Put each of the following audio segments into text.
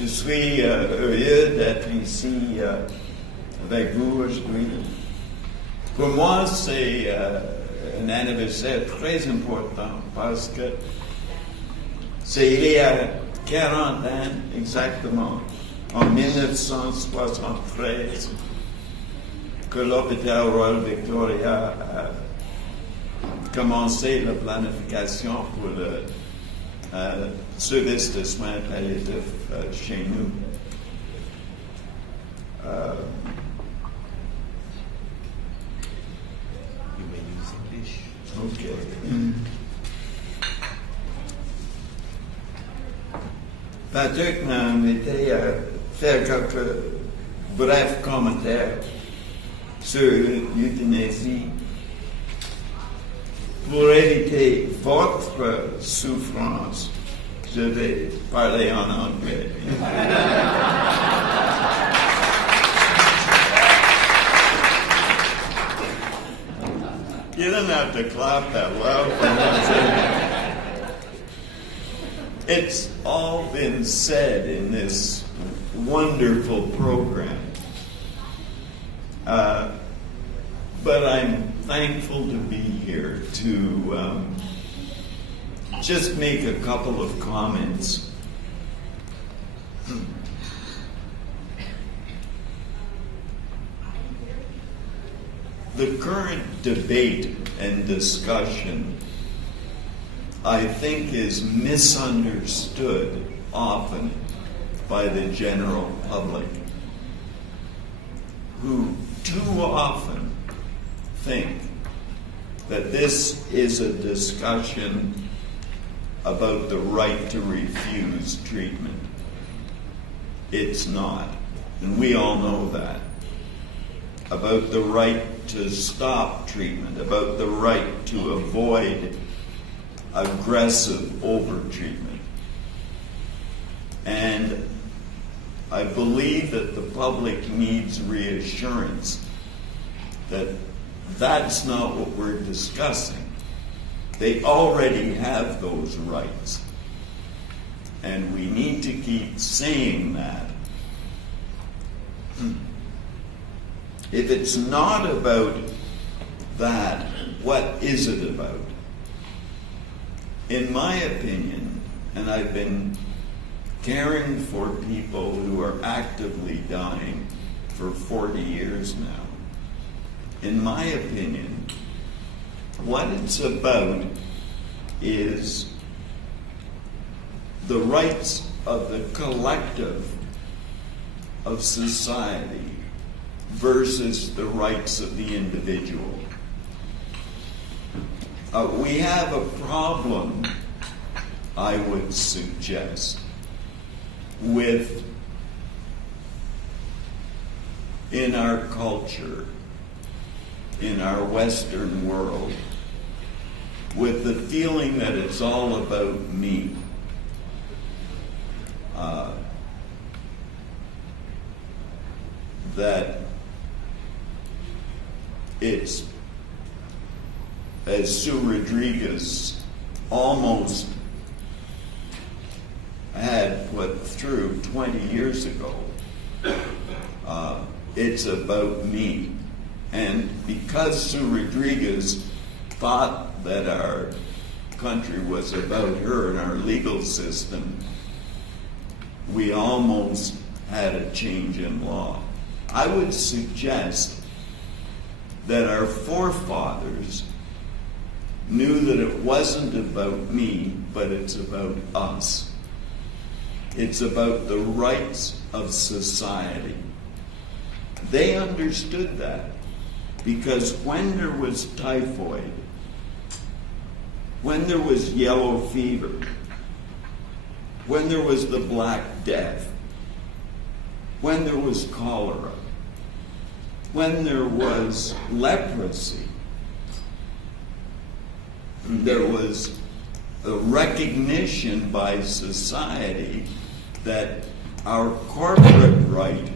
Je suis heureux d'être ici avec vous aujourd'hui. Pour moi, c'est un anniversaire très important parce que c'est il y a 40 ans exactement, en 1973, que l'hôpital Royal Victoria a commencé la planification pour le service de soins palliatifs chez nous. You may use English. Okay. Patrick m'a invité à faire quelques brefs commentaires sur l'euthanasie pour éviter votre souffrance. Je vais parler en anglais. You don't have to clap that loud. It's all been said in this wonderful program. But I'm thankful to be here to just make a couple of comments. The current debate and discussion, I think, is misunderstood often by the general public, who too often think that this is a discussion about the right to refuse treatment. It's not, and we all know that. About the right to stop treatment, about the right to avoid aggressive overtreatment. And I believe that the public needs reassurance that that's not what we're discussing. They already have those rights. And we need to keep saying that. If it's not about that, what is it about? In my opinion, and I've been caring for people who are actively dying for 40 years now, in my opinion, what it's about is the rights of the collective of society versus the rights of the individual. We have a problem, I would suggest, with, in our culture, in our Western world, with the feeling that it's all about me. That it's, as Sue Rodriguez almost had put through 20 years ago, it's about me. And because Sue Rodriguez thought that our country was about her and our legal system, we almost had a change in law. I would suggest that our forefathers knew that it wasn't about me, but it's about us. It's about the rights of society. They understood that because when there was typhoid, when there was yellow fever, when there was the Black Death, when there was cholera, when there was leprosy, there was a recognition by society that our corporate right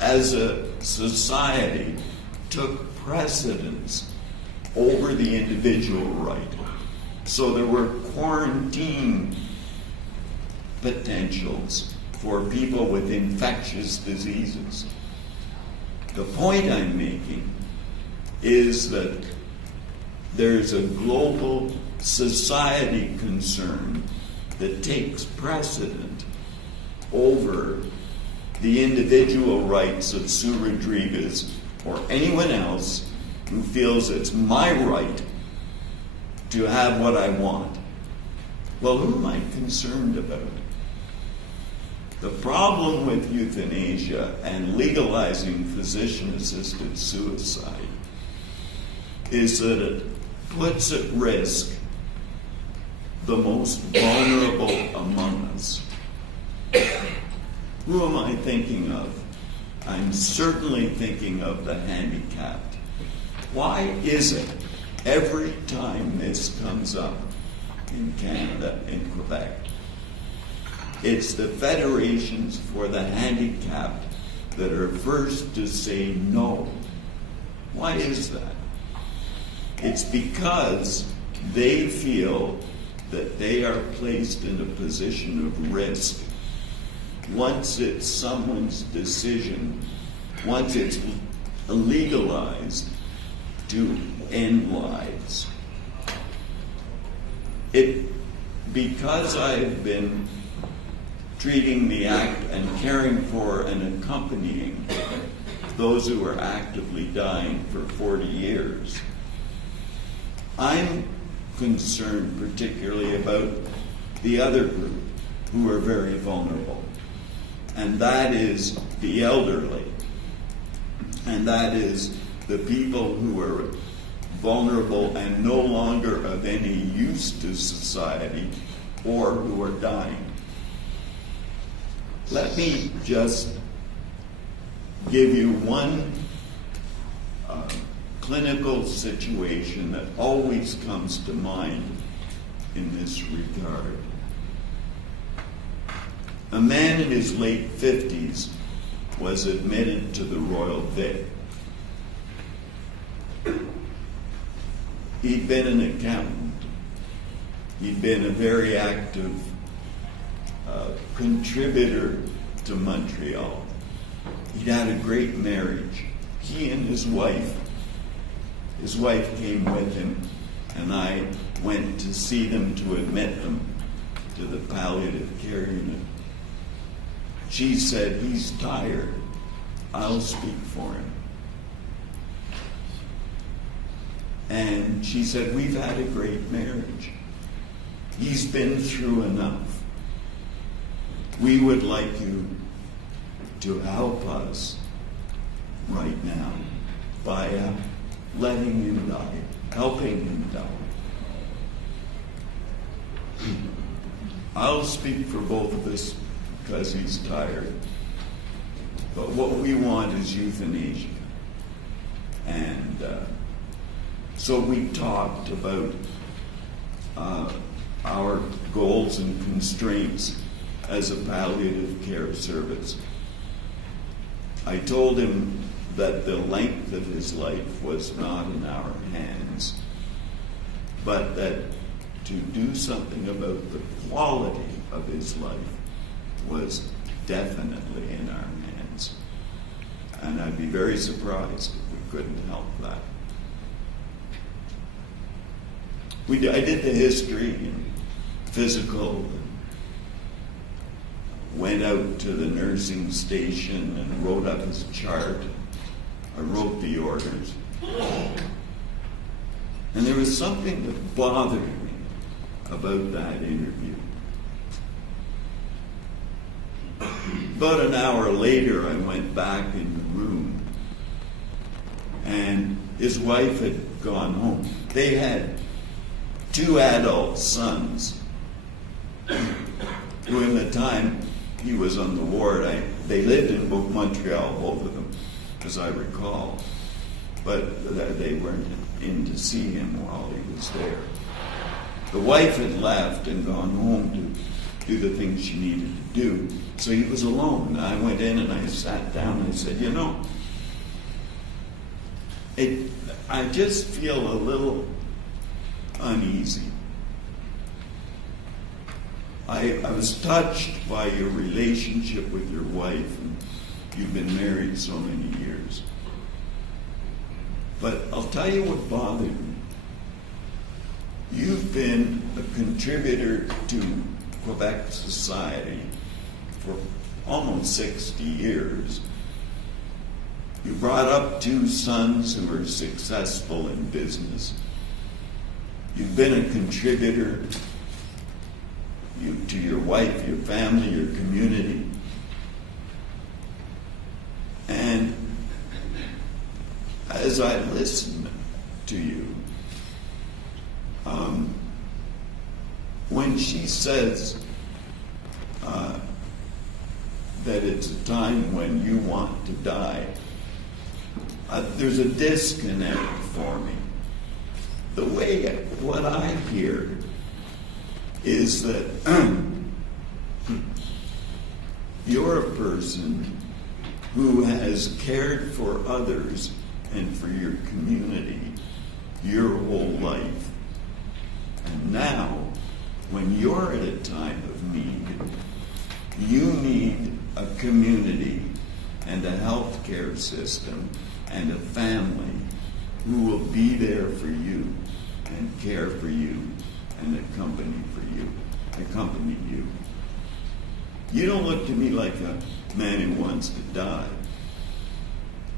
as a society took precedence over the individual right. So there were quarantine potentials for people with infectious diseases. The point I'm making is that there's a global society concern that takes precedent over the individual rights of Sue Rodriguez or anyone else who feels it's my right to have what I want. Well, who am I concerned about? The problem with euthanasia and legalizing physician-assisted suicide is that it puts at risk the most vulnerable among us. Who am I thinking of? I'm certainly thinking of the handicapped. Why is it every time this comes up in Canada, in Quebec, it's the federations for the handicapped that are first to say no? Why is that? It's because they feel that they are placed in a position of risk once it's someone's decision, once it's legalized to end lives. Because I've been treating the act and caring for and accompanying those who are actively dying for 40 years, I'm concerned particularly about the other group who are very vulnerable, and that is the elderly, and that is the people who are vulnerable and no longer of any use to society or who are dying. Let me just give you one clinical situation that always comes to mind in this regard. A man in his late 50s was admitted to the Royal Vic. He'd been an accountant. He'd been a very active contributor to Montreal. He'd had a great marriage. He and his wife came with him, and I went to see them to admit them to the palliative care unit. She said, "He's tired. I'll speak for him." And she said, "We've had a great marriage. He's been through enough. We would like you to help us right now by letting him die, helping him die. I'll speak for both of us because he's tired. But what we want is euthanasia." And so we talked about our goals and constraints as a palliative care service. I told him that the length of his life was not in our hands, but that to do something about the quality of his life was definitely in our hands. And I'd be very surprised if we couldn't help that. I did the history and physical, went out to the nursing station and wrote up his chart. I wrote the orders. And there was something that bothered me about that interview. About an hour later, I went back in the room, and his wife had gone home. They had 2 adult sons who, in the time he was on the ward, they lived in Montreal, both of them, as I recall, but they weren't in to see him while he was there. The wife had left and gone home to do the things she needed to do, so he was alone. I went in and I sat down and I said, "You know, I just feel a little uneasy." I was touched by your relationship with your wife, and you've been married so many years. But I'll tell you what bothered me. You've been a contributor to Quebec society for almost 60 years. You brought up 2 sons who are successful in business. You've been a contributor to your wife, your family, your community. And as I listen to you, when she says that it's a time when you want to die, there's a disconnect for me. The way what I hear is that you're a person who has cared for others and for your community your whole life. And now, when you're at a time of need, you need a community and a healthcare system and a family who will be there for you and care for you and accompany you. You don't look to me like a man who wants to die.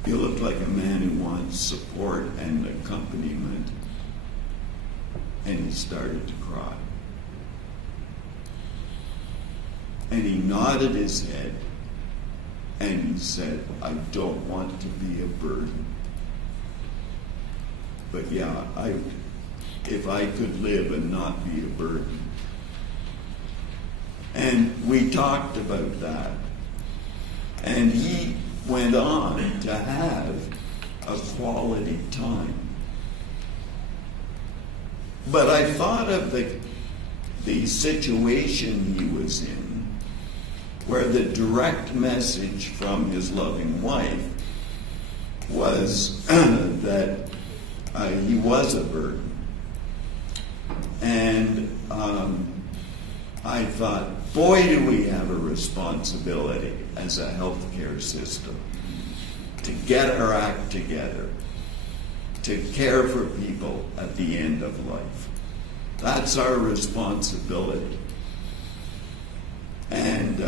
You look like a man who wants support and accompaniment. And he started to cry. And he nodded his head and he said, I don't want to be a burden. But yeah, if I could live and not be a burden. And we talked about that. And he went on to have a quality time. But I thought of the situation he was in, where the direct message from his loving wife was that he was a burden. And I thought, boy, do we have a responsibility as a healthcare system to get our act together, to care for people at the end of life. That's our responsibility. And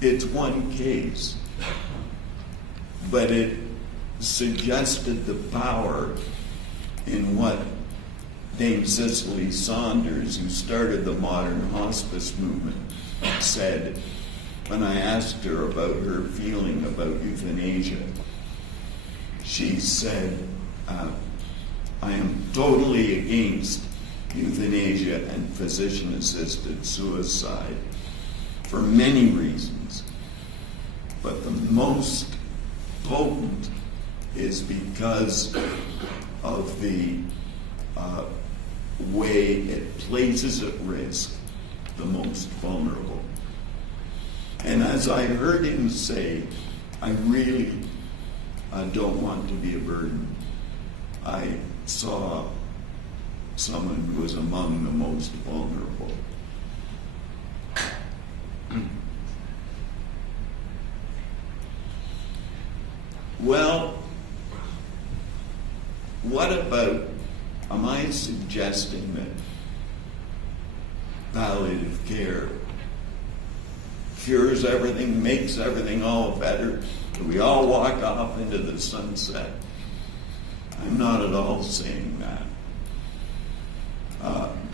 it's one case, but it suggested the power in what Dame Cicely Saunders, who started the modern hospice movement, said when I asked her about her feeling about euthanasia. She said, I am totally against euthanasia and physician-assisted suicide for many reasons. But the most potent is because of the way it places at risk the most vulnerable. And as I heard him say, I really don't want to be a burden, I saw someone who was among the most vulnerable. Well, what about, am I suggesting that palliative care cures everything, makes everything all better? Do we all walk off into the sunset? I'm not at all saying that.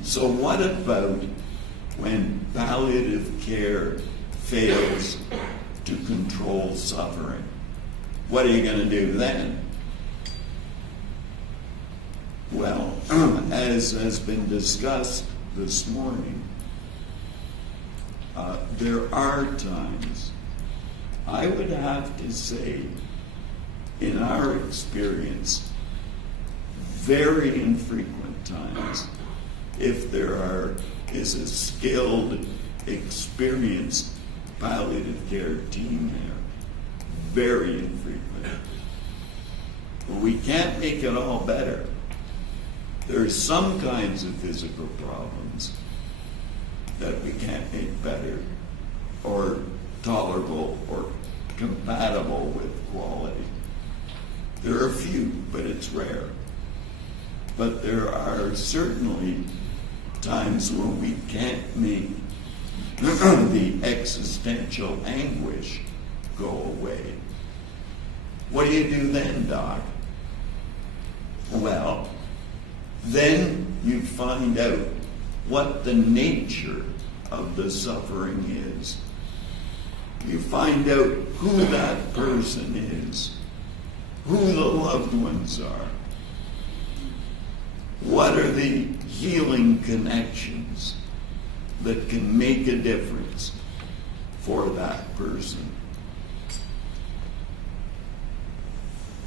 So what about when palliative care fails to control suffering? What are you going to do then? Well, as has been discussed this morning, there are times, I would have to say, in our experience, very infrequent times, if there is a skilled, experienced palliative care team there, very infrequent, We can't make it all better. There are some kinds of physical problems that we can't make better or tolerable or compatible with quality. There are a few, but it's rare. But there are certainly times when we can't make the existential anguish go away. What do you do then, Doc? Well, then you find out what the nature of the suffering is. You find out who that person is, who the loved ones are, what are the healing connections that can make a difference for that person.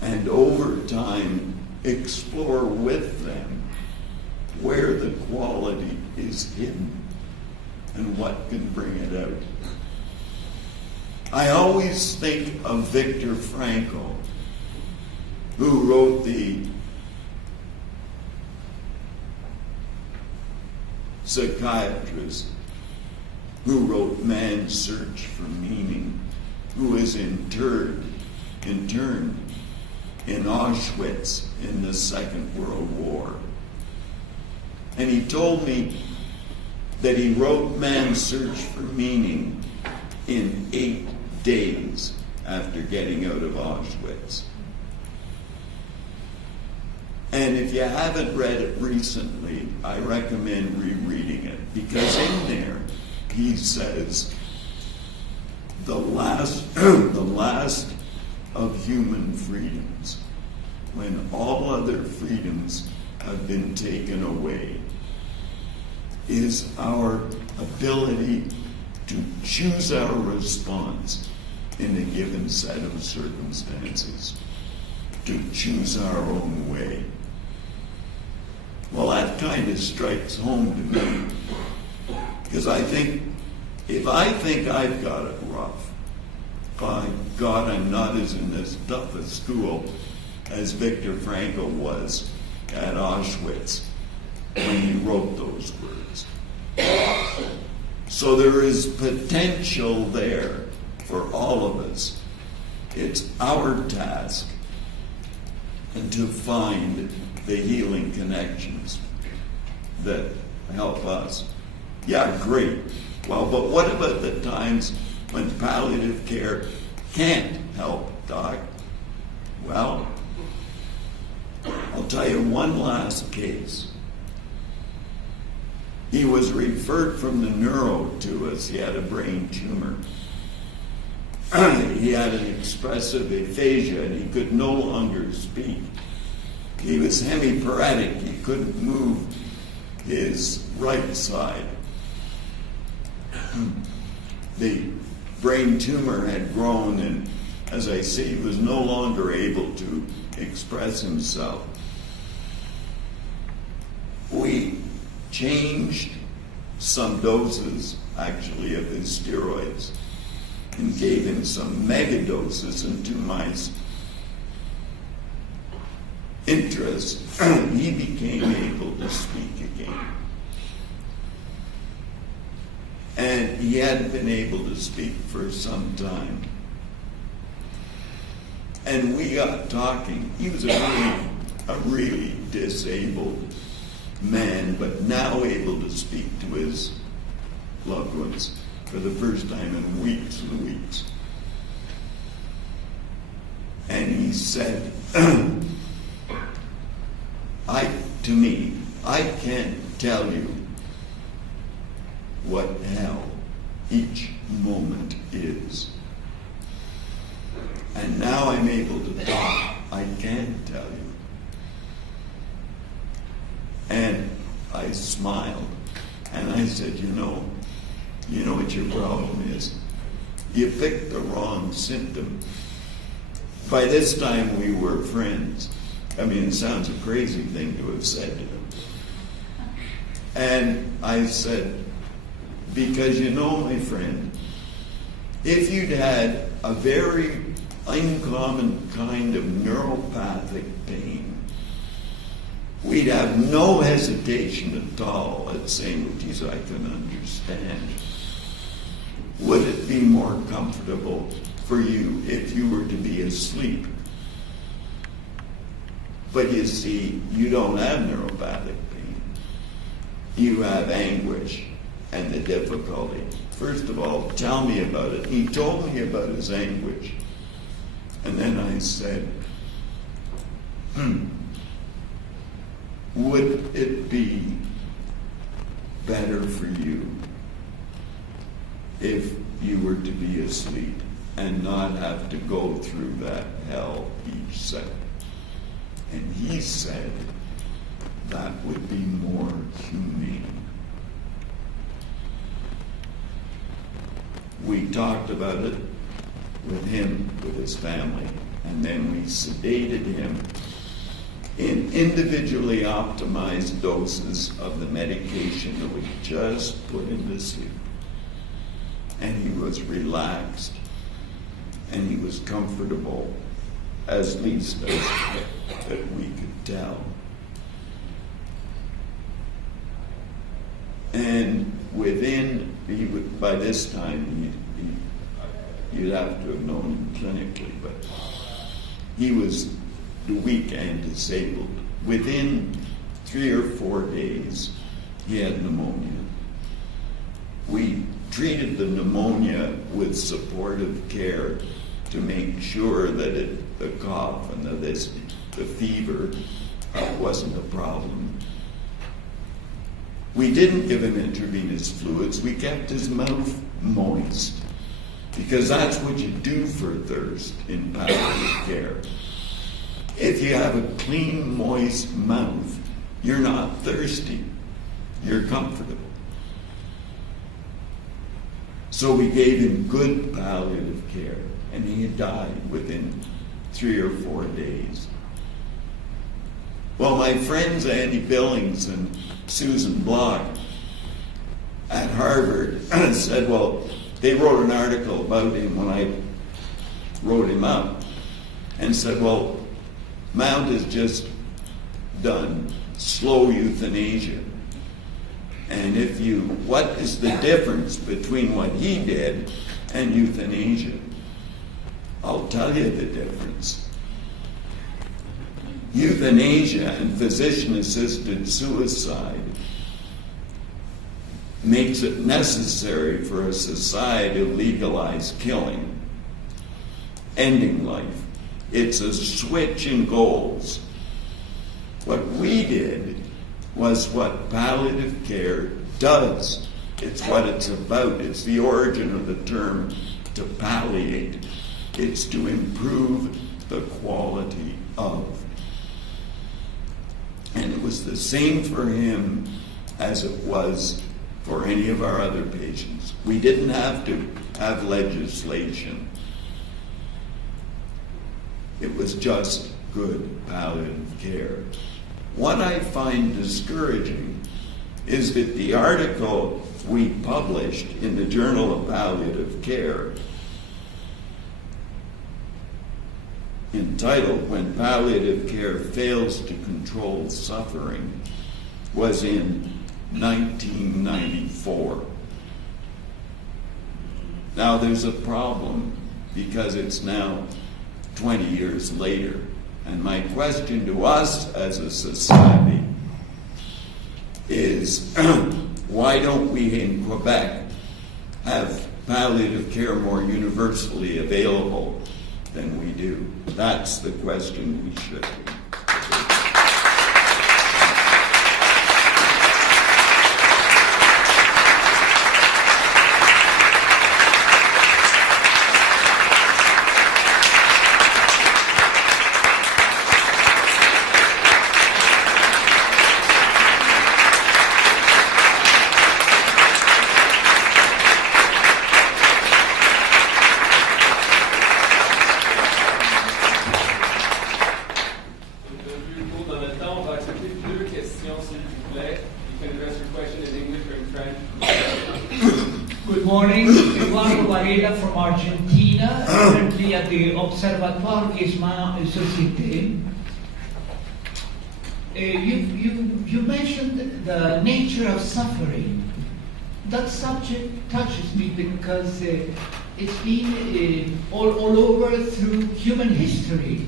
And over time, explore with them where the quality is hidden and what can bring it out. I always think of Viktor Frankl, who wrote the psychiatrist, who wrote Man's Search for Meaning, who was interned in Auschwitz in the Second World War. And he told me that he wrote Man's Search for Meaning in 8 days after getting out of Auschwitz. And if you haven't read it recently, I recommend rereading it, because in there he says the last of human freedoms, when all other freedoms have been taken away, is our ability to choose our response in a given set of circumstances, to choose our own way. Well, that kind of strikes home to me, because I think, if I think I've got it rough, by God, I'm not as in as tough a school as Viktor Frankl was at Auschwitz when he wrote those words. So there is potential there for all of us. It's our task and to find the healing connections that help us. Yeah, great. Well, but what about the times when palliative care can't help, Doc? Well, I'll tell you one last case. He was referred from the neuro to us. He had a brain tumor. He had an expressive aphasia and he could no longer speak. He was hemiparetic. He couldn't move his right side. The brain tumor had grown, and as I say, he was no longer able to express himself. We changed some doses, actually, of his steroids and gave him some megadoses, and to my interest, he became able to speak again. And he hadn't been able to speak for some time. And we got talking. He was a really disabled man, but now able to speak to his loved ones for the first time in weeks and weeks. And he said, I can't tell you what hell each moment is. And now I'm able to talk. I can tell you. And I smiled. And I said, you know what your problem is? You picked the wrong symptom. By this time, we were friends. I mean, it sounds a crazy thing to have said to him. And I said, because my friend, if you'd had a very uncommon kind of neuropathic pain, we'd have no hesitation at all at saying, well, geez, I can understand. Would it be more comfortable for you if you were to be asleep? But you see, you don't have neuropathic pain. You have anguish and the difficulty. First of all, tell me about it. He told me about his anguish. And then I said, would it be better for you if you were to be asleep and not have to go through that hell each second? And he said that would be more humane. We talked about it with him, with his family, and then we sedated him in individually optimized doses of the medication that we just put him to sleep. And he was relaxed, and he was comfortable, as least as that we could tell. And within, by this time, you'd have to have known him clinically, but he was weak and disabled. Within 3 or 4 days, he had pneumonia. We treated the pneumonia with supportive care to make sure that the cough and the fever wasn't a problem. We didn't give him intravenous fluids. We kept his mouth moist, because that's what you do for thirst in palliative care. If you have a clean, moist mouth, you're not thirsty. You're comfortable. So we gave him good palliative care, and he died within 3 or 4 days. Well, my friends Andy Billings and Susan Block at Harvard said, well, they wrote an article about him when I wrote him up, and said, well, Mount has just done slow euthanasia. And what is the difference between what he did and euthanasia? I'll tell you the difference. Euthanasia and physician-assisted suicide makes it necessary for a society to legalize killing, ending life. It's a switch in goals. What we did was what palliative care does. It's what it's about. It's the origin of the term to palliate. It's to improve the quality of. And it was the same for him as it was for any of our other patients. We didn't have to have legislation. It was just good palliative care. What I find discouraging is that the article we published in the Journal of Palliative Care, entitled When Palliative Care Fails to Control Suffering, was in 1994. Now there's a problem because it's now 20 years later. And my question to us as a society is, why don't we in Quebec have palliative care more universally available than we do? That's the question we should be. Good morning, Eduardo Varela from Argentina, currently at the Observatoire Guisman et Société. You mentioned the nature of suffering. That subject touches me because it's been all over through human history.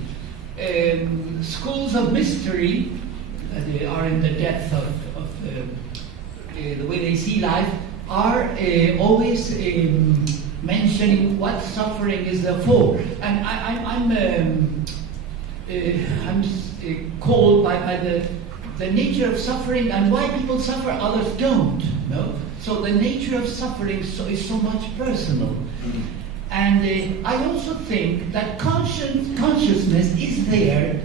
Schools of mystery are in the depth of the way they see life, are always mentioning what suffering is there for. And I'm called by the nature of suffering and why people suffer, others don't. No? So the nature of suffering is so much personal. And I also think that consciousness is there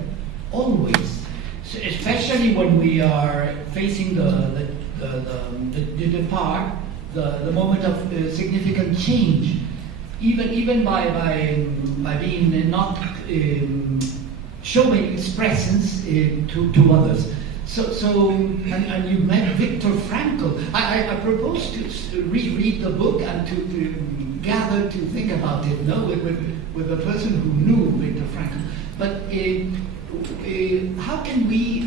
always, so especially when we are facing the depart, the moment of significant change, even by being not showing its presence to others. So and you met Viktor Frankl. I propose to reread the book and to gather to think about it. No, with a person who knew Viktor Frankl. But how can we?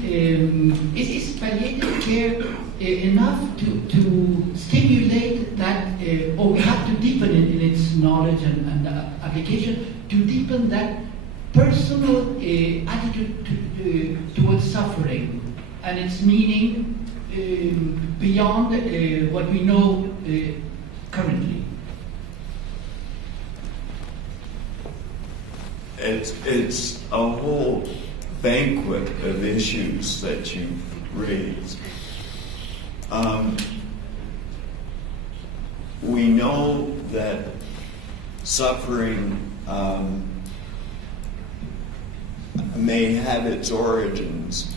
Is palliative care enough to stimulate that, or we have to deepen it in its knowledge and application to deepen that personal attitude towards suffering and its meaning beyond what we know currently? It's a whole banquet of issues that you've raised. We know that suffering may have its origins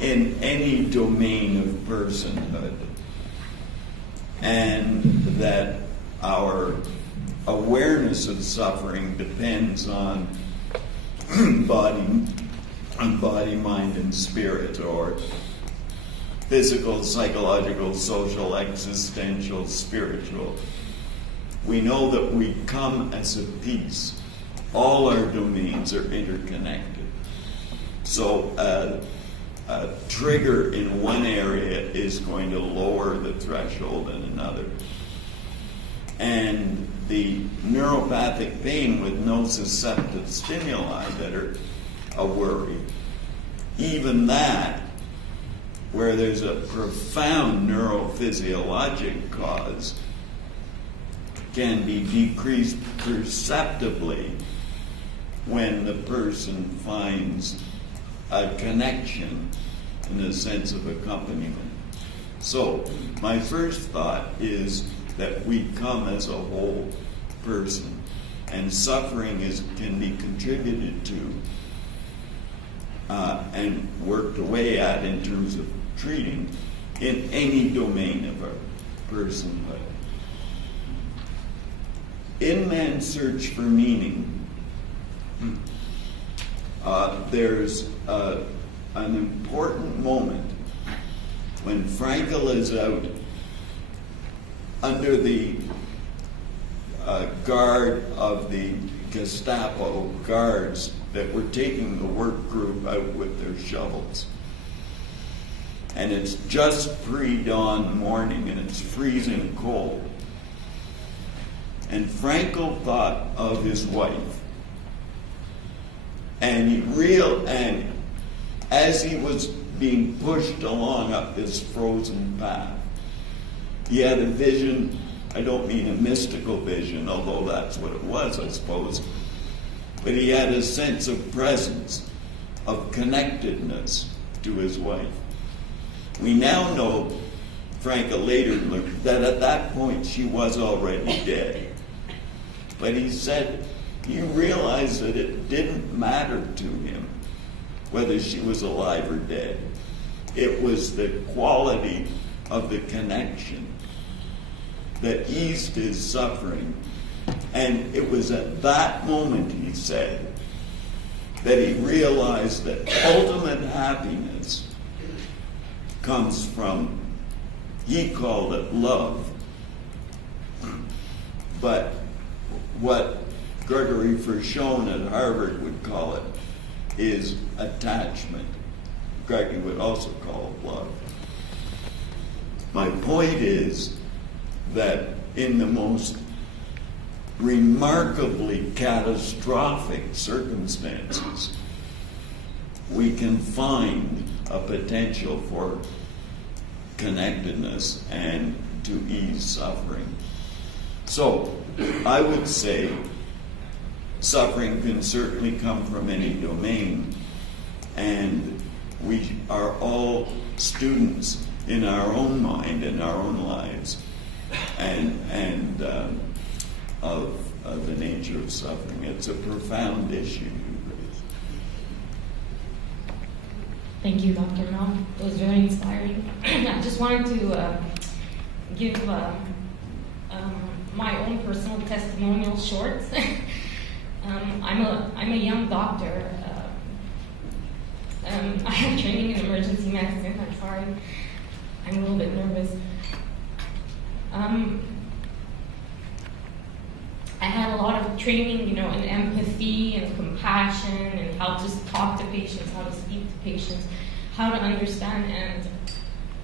in any domain of personhood, and that our awareness of suffering depends on body, mind, and spirit, or physical, psychological, social, existential, spiritual. We know that we come as a piece. All our domains are interconnected. So a trigger in one area is going to lower the threshold in another. And the neuropathic pain with nociceptive stimuli that are a worry, even that, where there's a profound neurophysiologic cause, can be decreased perceptibly when the person finds a connection in a sense of accompaniment. So my first thought is that we come as a whole person, and suffering can be contributed to and worked away at in terms of treating in any domain of our personhood. In Man's Search for Meaning, there's an important moment when Frankl is out under the guard of the Gestapo guards that were taking the work group out with their shovels. And it's just pre-dawn morning and it's freezing cold. And Frankl thought of his wife. And as he was being pushed along up this frozen path, he had a vision. I don't mean a mystical vision, although that's what it was, I suppose. But he had a sense of presence, of connectedness to his wife. We now know, Frankl later learned, that at that point she was already dead. But he said he realized that it didn't matter to him whether she was alive or dead. It was the quality of the connection that eased his suffering. And it was at that moment, he said, that he realized that ultimate happiness comes from, he called it love. But what Gregory Verschoen at Harvard would call it is attachment. Gregory would also call it love. My point is that in the most remarkably catastrophic circumstances, we can find a potential for connectedness and to ease suffering. So I would say suffering can certainly come from any domain, and we are all students in our own mind, in our own lives, and of the nature of suffering. It's a profound issue you raise. Thank you, Dr. Mount. It was very inspiring. I just wanted to give my own personal testimonial short. I'm a young doctor. I have training in emergency medicine. I'm sorry. I'm a little bit nervous. I had a lot of training, in empathy and compassion and how to talk to patients, how to speak to patients, how to understand. And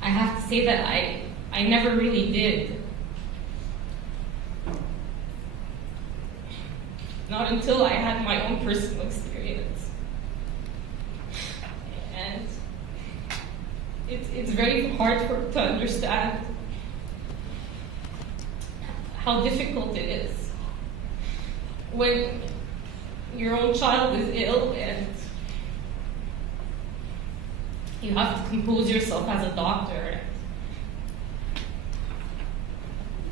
I have to say that I never really did. Not until I had my own personal experience. And it's very hard to understand how difficult it is when your own child is ill and you have to compose yourself as a doctor.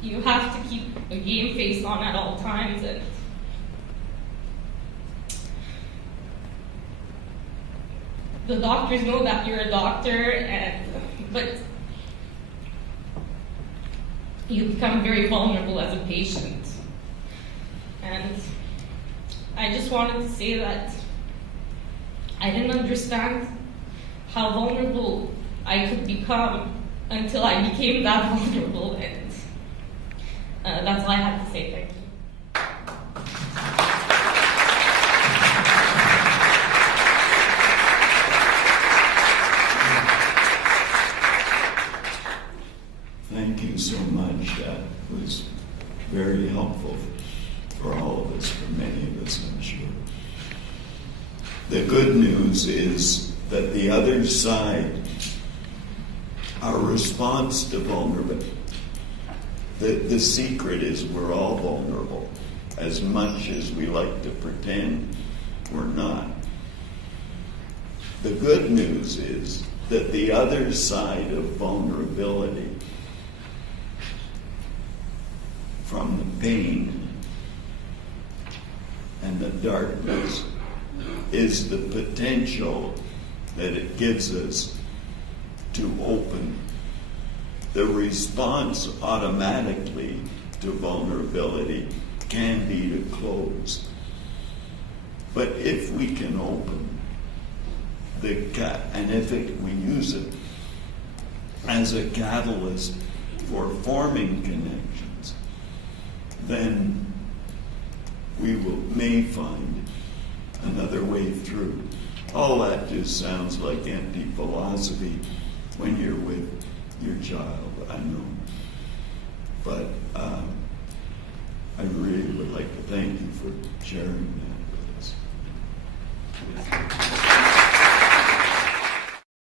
You have to keep a game face on at all times, and the doctors know that you're a doctor, but you become very vulnerable as a patient. And I just wanted to say that I didn't understand how vulnerable I could become until I became that vulnerable, and that's all I had to say. Thank you. Thank you so much. That was very helpful for all of us, for many of us, I'm sure. The good news is that the other side, our response to vulnerability, the secret is we're all vulnerable, as much as we like to pretend we're not. The good news is that the other side of vulnerability, from the pain and the darkness, is the potential that it gives us to open. The response automatically to vulnerability can be to close. But if we can open and if we use it as a catalyst for forming connections, then we may find another way through. All that just sounds like empty philosophy when you're with your child, I know. But I really would like to thank you for sharing that with us.